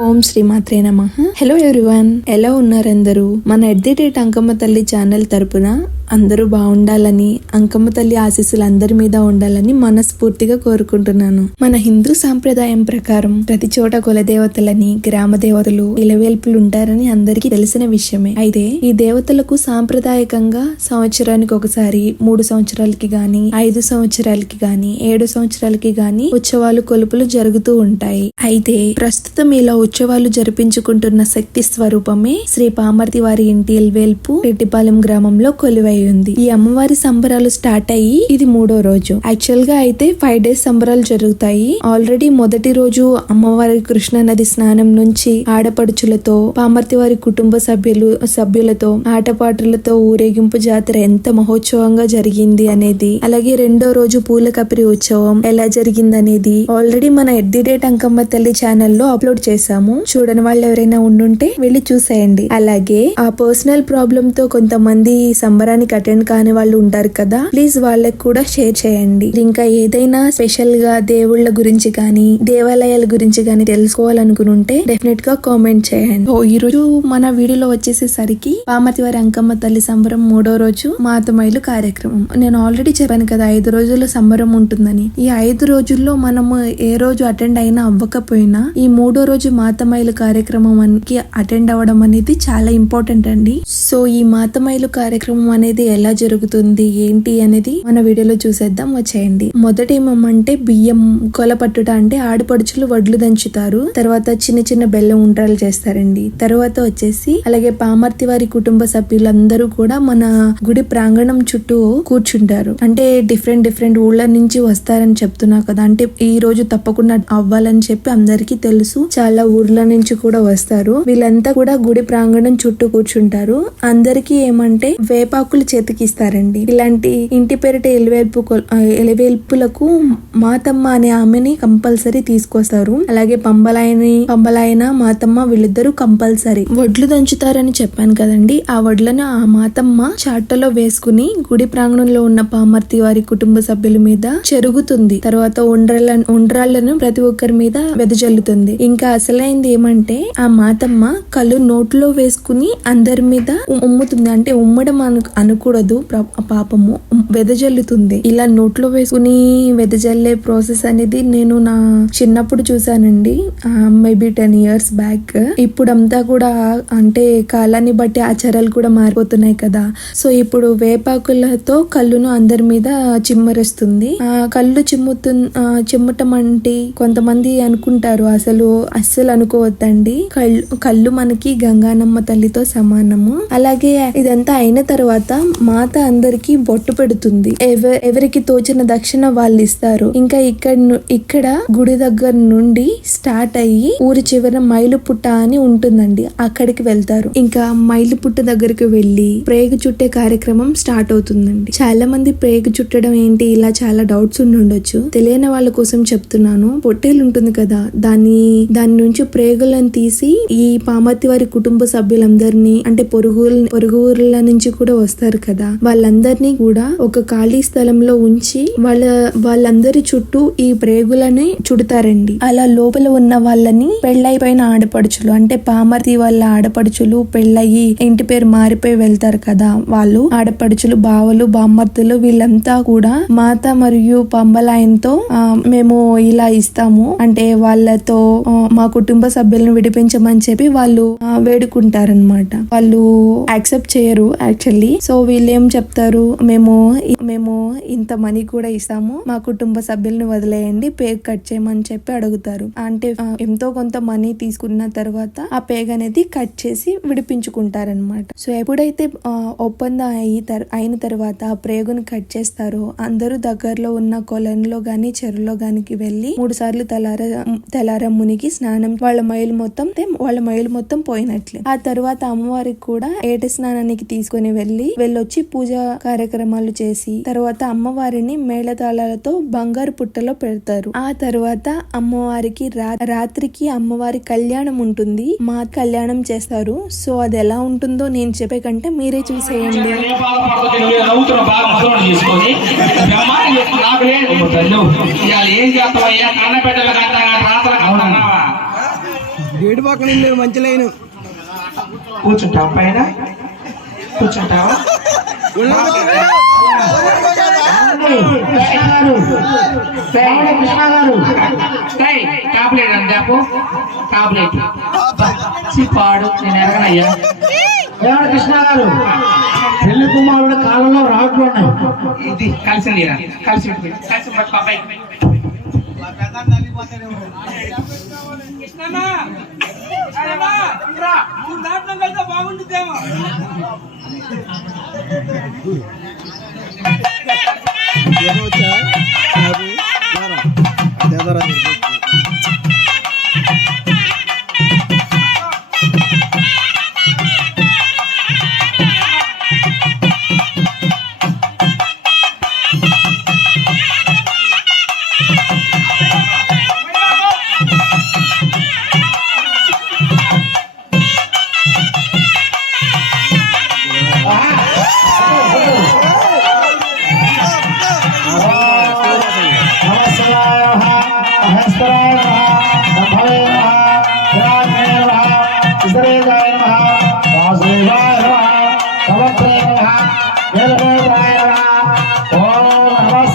ఓం శ్రీమాత్రే నమ. Hello everyone ఎలా ఉన్నారందరూ? మన ఎట్ ది డేట్ అంకమ్మ తల్లి ఛానల్ తరపున అందరూ బాగుండాలని అంకమ్మ తల్లి ఆశీస్సులు అందరి మీద ఉండాలని మనస్ఫూర్తిగా కోరుకుంటున్నాను. మన హిందూ సాంప్రదాయం ప్రకారం ప్రతి చోట కులదేవతలని గ్రామ దేవతలు ఇలవేల్పులు ఉంటారని అందరికీ తెలిసిన విషయమే. అయితే ఈ దేవతలకు సాంప్రదాయకంగా సంవత్సరానికి ఒకసారి మూడు సంవత్సరాలకి గాని ఐదు సంవత్సరాలకి గాని ఏడు సంవత్సరాలకి గాని ఉత్సవాలు కొలుపులు జరుగుతూ ఉంటాయి. అయితే ప్రస్తుతం ఇలా ఉత్సవాలు జరిపించుకుంటున్న శక్తి స్వరూపమే శ్రీ పామర్తి వారి ఇంటి ఇల్వేల్పు రెడ్డిపాలెం గ్రామంలో కొలువై ఉంది. ఈ అమ్మవారి సంబరాలు స్టార్ట్ అయ్యి ఇది మూడో రోజు. యాక్చువల్గా అయితే ఫైవ్ డేస్ సంబరాలు జరుగుతాయి. ఆల్రెడీ మొదటి రోజు అమ్మవారి కృష్ణా నది స్నానం నుంచి ఆడపడుచులతో పామర్తి వారి కుటుంబ సభ్యులు సభ్యులతో ఆటపాటలతో ఊరేగింపు జాతర ఎంత మహోత్సవంగా జరిగింది అనేది అలాగే రెండో రోజు పూల కపిరి ఉత్సవం ఎలా జరిగింది అనేది ఆల్రెడీ మన ఎట్ ది డేట్ అంకమ్మ తల్లి ఛానల్లో అప్లోడ్ చేశాము. చూడని వాళ్ళు ఎవరైనా ఉండుంటే వెళ్ళి చూసేయండి. అలాగే ఆ పర్సనల్ ప్రాబ్లమ్తో కొంతమంది సంబరాన్ని సంబరానికి అటెండ్ కాని వాళ్ళు ఉంటారు కదా ప్లీజ్ వాళ్ళకి కూడా షేర్ చేయండి. ఇంకా ఏదైనా స్పెషల్గా దేవుళ్ళ గురించి కానీ దేవాలయాల గురించి కానీ తెలుసుకోవాలనుకుంటే డెఫినెట్గా కామెంట్ చేయండి. ఓ ఈ రోజు మన వీడియోలో వచ్చేసేసరికి పామతి వారి అంకమ్మ తల్లి సంబరం మూడో రోజు మాతమైలు కార్యక్రమం. నేను ఆల్రెడీ చెప్పాను కదా ఐదు రోజుల సంబరం ఉంటుందని. ఈ ఐదు రోజుల్లో మనము ఏ రోజు అటెండ్ అయినా అవ్వకపోయినా ఈ మూడో రోజు మాతమైలు కార్యక్రమానికి అటెండ్ అవ్వడం అనేది చాలా ఇంపార్టెంట్ అండి. సో ఈ మాతమైలు కార్యక్రమం అనేది ఎలా జరుగుతుంది ఏంటి అనేది మన వీడియోలో చూసేద్దాం. వచ్చేయండి. మొదట ఏమమ్మంటే బియ్యం కొల పట్టుట అంటే ఆడపడుచులు వడ్లు దంచుతారు. తర్వాత చిన్న చిన్న బెల్లం ఉండ్రాలు చేస్తారండి. తర్వాత వచ్చేసి అలాగే పామర్తి వారి కుటుంబ సభ్యులందరూ కూడా మన గుడి ప్రాంగణం చుట్టూ కూర్చుంటారు. అంటే డిఫరెంట్ డిఫరెంట్ ఊళ్ళ నుంచి వస్తారని చెప్తున్నా కదా. అంటే ఈ రోజు తప్పకుండా అవ్వాలని చెప్పి అందరికీ తెలుసు. చాలా ఊర్ల నుంచి కూడా వస్తారు. వీళ్ళంతా కూడా గుడి ప్రాంగణం చుట్టూ కూర్చుంటారు. అందరికీ ఏమంటే వేపాకులు చేతికిస్తారండి. ఇలాంటి ఇంటి పేరిట ఎలివేల్పు ఎలివేల్పులకు మాతమ్మ అనే ఆమెని కంపల్సరీ తీసుకొస్తారు. అలాగే పంబలాయని పంబలాయన మాతమ్మ వీళ్ళిద్దరూ కంపల్సరీ వడ్లు దంచుతారని చెప్పాను కదండి. ఆ వడ్లను ఆ మాతమ్మ చాటలో వేసుకుని గుడి ప్రాంగణంలో ఉన్న పామర్తి వారి కుటుంబ సభ్యుల మీద చెరుగుతుంది. తర్వాత ఉండ్రాళ్ళ ఉండ్రాళ్ళను ప్రతి ఒక్కరి మీద వెదజల్లుతుంది. ఇంకా అసలైంది ఏమంటే ఆ మాతమ్మ కళ్ళు నోట్లో వేసుకుని అందరి మీద ఉమ్ముతుంది. అంటే ఉమ్మడం అను అనకూడదు. పాపము వెదజల్లుతుంది. ఇలా నోట్లో వేసుకుని వెదజల్లే ప్రాసెస్ అనేది నేను నా చిన్నప్పుడు చూసానండి మేబీ టెన్ ఇయర్స్ బ్యాక్. ఇప్పుడంతా కూడా అంటే కాలాన్ని బట్టి ఆచారాలు కూడా మారిపోతున్నాయి కదా. సో ఇప్పుడు వేపాకులతో కళ్ళును అందరి మీద చిమ్మరిస్తుంది. ఆ కళ్ళు చిమ్ముతు చిమ్మటం అంటే కొంతమంది అనుకుంటారు అసలు అస్సలు అనుకోవద్దండి. కళ్ళు కళ్ళు మనకి గంగానమ్మ తల్లితో సమానము. అలాగే ఇదంతా అయిన తర్వాత మాత అందరికి బొట్టు పెడుతుంది. ఎవ- ఎవరికి తోచిన దక్షిణ వాళ్ళు ఇస్తారు ఇంకా ఇక్కడ ను- ఇక్కడ గుడి దగ్గర నుండి స్టార్ట్ అయ్యి ఊరి చివర మైలు పుట్ట అని ఉంటుందండి. అక్కడికి వెళ్తారు. ఇంకా మైలు పుట్ట దగ్గరికి వెళ్ళి ప్రేగు చుట్టే కార్యక్రమం స్టార్ట్ అవుతుందండి. చాలా మంది ప్రేగు చుట్టడం ఏంటి? ఇలా చాలా డౌట్స్ ఉండొచ్చు. తెలియని వాళ్ళ కోసం చెప్తున్నాను. పొట్టేలు ఉంటుంది కదా దాన్ని దాని నుంచి ప్రేగులను తీసి ఈ పామర్తి వారి కుటుంబ సభ్యులందరినీ అంటే పొరుగు పొరుగు ఊర్ల నుంచి కూడా వస్తారు. కదా. వాళ్ళందరినీ కూడా ఒక ఖాళీ స్థలంలో ఉంచి వాళ్ళ వాళ్ళందరి చుట్టూ ఈ ప్రేగులని చుడతారండి. అలా లోపల ఉన్న వాళ్ళని పెళ్ళైపోయిన ఆడపడుచులు అంటే పామర్తి వాళ్ళ ఆడపడుచులు పెళ్ళయి ఇంటి పేరు మారిపోయి వెళ్తారు కదా. వాళ్ళు ఆడపడుచులు బావలు బామ్మర్తులు వీళ్ళంతా కూడా మాత మరియు పంబలాయనతో ఆ, మేము ఇలా ఇస్తాము. అంటే వాళ్ళతో మా కుటుంబ సభ్యులను విడిపించమని చెప్పి వాళ్ళు వేడుకుంటారనమాట వాళ్ళు యాక్సెప్ట్ చేయరు యాక్చువల్లీ. సో వీళ్ళేం చెప్తారు? మేము మేము ఇంత మనీ కూడా ఇస్తాము. మా కుటుంబ సభ్యులను వదిలేయండి పేగ్ కట్ చేయమని చెప్పి అడుగుతారు. అంటే ఎంతో కొంత మనీ తీసుకున్న తర్వాత ఆ పేగ్ అనేది కట్ చేసి విడిపించుకుంటారనమాట సో ఎప్పుడైతే ఒప్పందం అయి అయిన తర్వాత ఆ ప్రేగును కట్ చేస్తారో అందరూ దగ్గరలో ఉన్న కొలంలో గాని చెరువులో గానికి వెళ్ళి మూడు సార్లు తెల్లార తెల్లార మునిగి స్నానం వాళ్ళ మైలు మొత్తం వాళ్ళ మైలు మొత్తం పోయినట్లే. ఆ తర్వాత అమ్మవారికి కూడా ఏట స్నానానికి తీసుకుని వెళ్ళి వెళ్ళొచ్చి పూజ కార్యక్రమాలు చేసి తర్వాత అమ్మవారిని మేళతాళాలతో బంగారు పుట్టలో పెడతారు. ఆ తర్వాత అమ్మవారికి రా- రాత్రికి అమ్మవారి కళ్యాణం ఉంటుంది. మా కళ్యాణం చేస్తారు. సో అది ఎలా ఉంటుందో నేను చెప్పే కంటే మీరే చూసేయండి. పక్కన మంచి లైన్. కూర్చుంటావా పైన? కూర్చుంటావా? టాబ్లెట్ అని టాబ్లెట్ పాడు నేను ఎరగనయ్యా ఏమన్నా కృష్ణ గారు పెళ్ళి కుమారుడు కాలంలో రావట్లు ఉన్నాయి ఇది కలిసి రా. కలిసి పెట్టు. కలిసి పట్టుకో అబ్బాయి నమస్కారాయ ఓం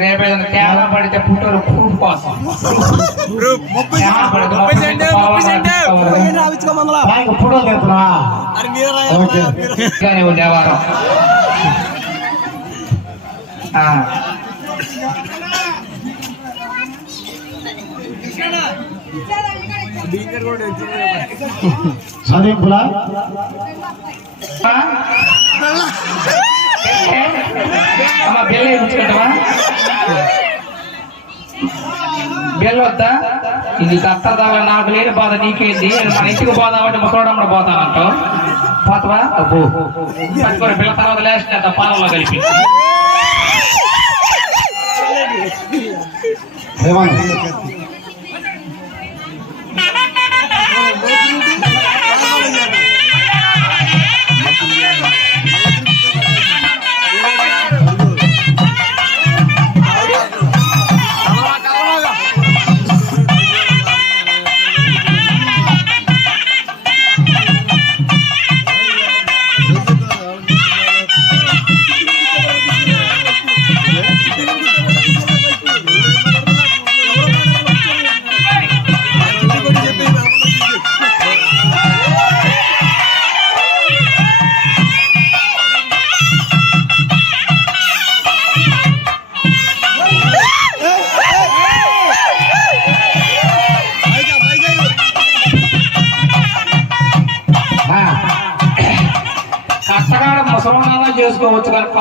రేపు ఏదైనా తేడా పడితే పుట్టూరు ప్రూఫ్ కోసం. తేడా పడితే ముప్పై సెంట్ ముప్పై సెంట్ కావాలి. రావించుకోమందలా నాకు ఫోటో తెస్తున్నా ఓకే కానీ ఓ దేవారం ఆ, చదింపులా ఆ? అమ్మ బెల్ల ఇచ్చుకుంటావా? బెల్ల వద్దా? ఇది కత్తదాల నాకు లేని బాధ నీకేంది? మన ఇంటికి పోదామంటే ముసోడమ్మడ పోతానంటావు. పోతావా? అబ్బో. పిల్ల తర్వాత లేచిన పాలలో కలిపి. ఏమన్నా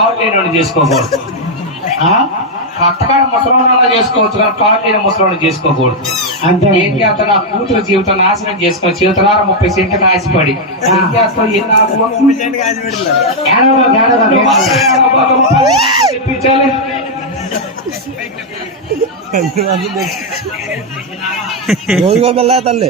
కాలు లేనివాడు చేసుకోకూడదు. ఆ? కట్టగాడ ముసలమాన చేసుకోవచ్చు కానీ కాలు లేని ముసలోని చేసుకోకూడదు. అంతే ఏం చేస్తా నా కూతురు జీవితం నాశనం చేసుకొని జీవితాల ముప్పై సెంట్లకు ఆశపడి. ఏం చేస్తావు సెంట్లు తెప్పించాలి రోజుకో పిల్ల తల్లి.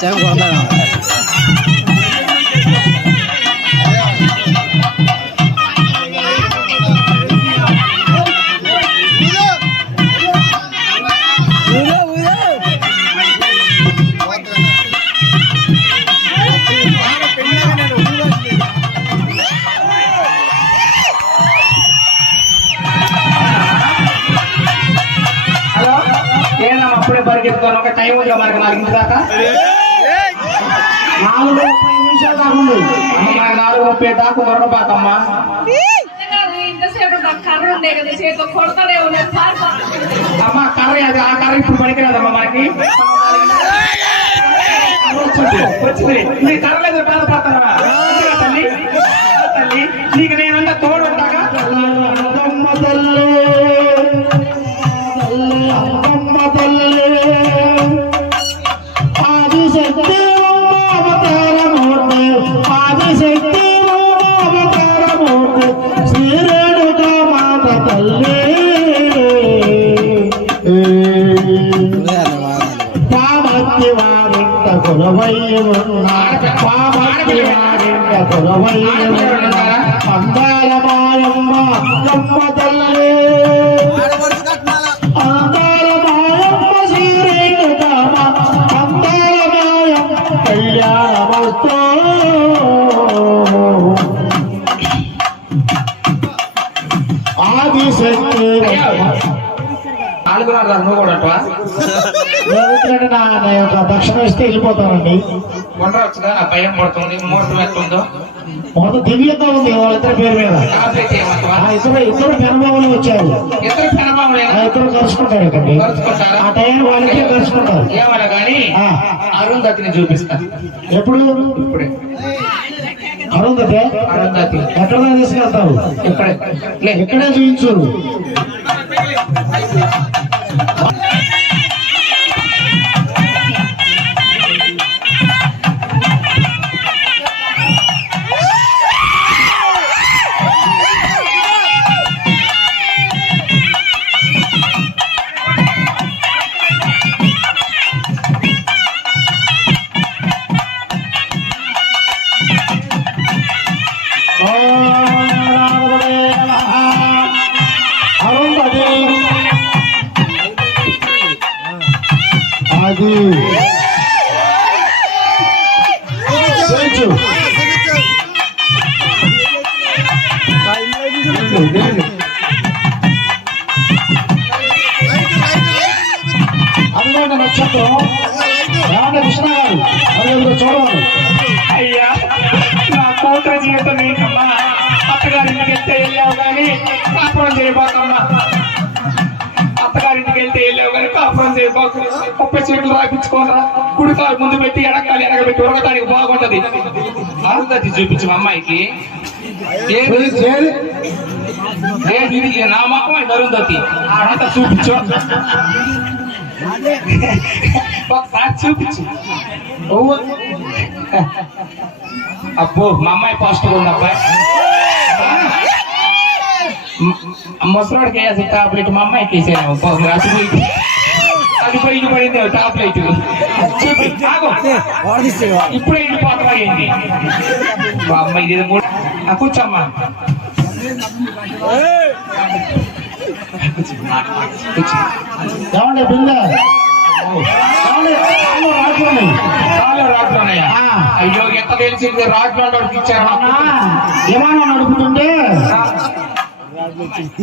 ముప్పై నిమిషాలు కాకుండా అమ్మ మనకి నాలుగు ముప్పై దాకా ఉరకబాకమ్మా ఇంతసేపు నాకు కర్ర ఉండే కదా చేతితో కొడతానే ఉన్నాను పాప అమ్మ కర్ర అది ఆ కర్ర ఇప్పుడు పనికిరాదమ్మా మనకి. వచ్చింది, కర్ర లేదు బాధపడతావా వారింట కులవై ఉన్న అందాల మాయమ్మ అక్కమ్మ తల్లి ఆదిశక్తి నాలుగున్నర నువ్వు కూడా ఎందుకంటే నా నా యొక్క దక్షిణ ఇస్తే వెళ్ళిపోతానండి ఉండవచ్చుగా నా భయం పడుతుంది ముహూర్తం ఎట్లుందో దివ్యంగా ఉంది వాళ్ళిద్దరి పేరు మీద. ఆ ఇద్దరు ఇద్దరు పెనబాబులు వచ్చారు. ఇద్దరు ఆ ఇద్దరు కలుసుకుంటారు ఇక్కడికి? ఆ టైం వాళ్ళకి కలుసుకుంటారు. ఏమన్నా కానీ. అరుంధతిని చూపిస్తా. ఎప్పుడు? ఇప్పుడే. అరుంధతి? అరుంధతి. ఎక్కడ తీసుకెళ్తావు? ఇప్పుడే. లే. ఎక్కడే చూపించు చీట్లు రాపించుకోనరా కుడికాలు ముందు పెట్టి ఎడకాలు ఎనగబెట్టి ఉరగటానికి బాగుంటది అరుంధతి చూపించు మా అమ్మాయికి ఏది ఏది? ఏది ఇది? నా మొక్కం ఇది అరుంధతి ఆడంతా చూపించు ఒకసారి చూపించు ఓ అబ్బో మా అమ్మాయి పాజిటివ్ ఉంది అబ్బాయి ముసలాడికి వేయాల్సిన టాబ్లెట్ మా అమ్మాయికి వేసాను రాసిపోయి అది పోయి పడింది చూపి ఆగు. ఇప్పుడే ఏంటి మా అమ్మాయి ఇది మూడు కూర్చోమ్మా. ఏమండి బిందె. అయ్యో ఎంత తెలిసింది విమానం నడుపుతుంటే?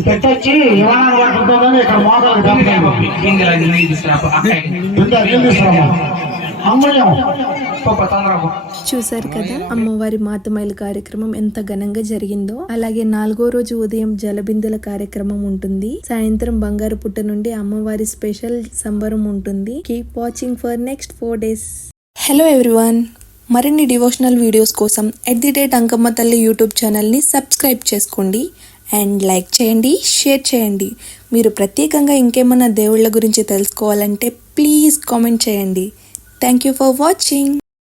పెట్టొచ్చి పట్టుకుంటుందని ఇక్కడ చూశారు కదా అమ్మవారి మాతమైల కార్యక్రమం ఎంత ఘనంగా జరిగిందో? అలాగే నాలుగో రోజు ఉదయం జలబిందుల కార్యక్రమం ఉంటుంది. సాయంత్రం బంగారు పుట్ట నుండి అమ్మవారి స్పెషల్ సంబరం ఉంటుంది. Keep watching for next four days hello everyone మరిన్ని డివోషనల్ వీడియోస్ కోసం ఎట్ ది డేట్ అంకమ్మ తల్లి యూట్యూబ్ ఛానల్ని సబ్స్క్రైబ్ చేసుకోండి. అండ్ లైక్ చేయండి షేర్ చేయండి. మీరు ప్రత్యేకంగా ఇంకేమన్నా దేవుళ్ళ గురించి తెలుసుకోవాలంటే ప్లీజ్ కామెంట్ చేయండి. Thank you for watching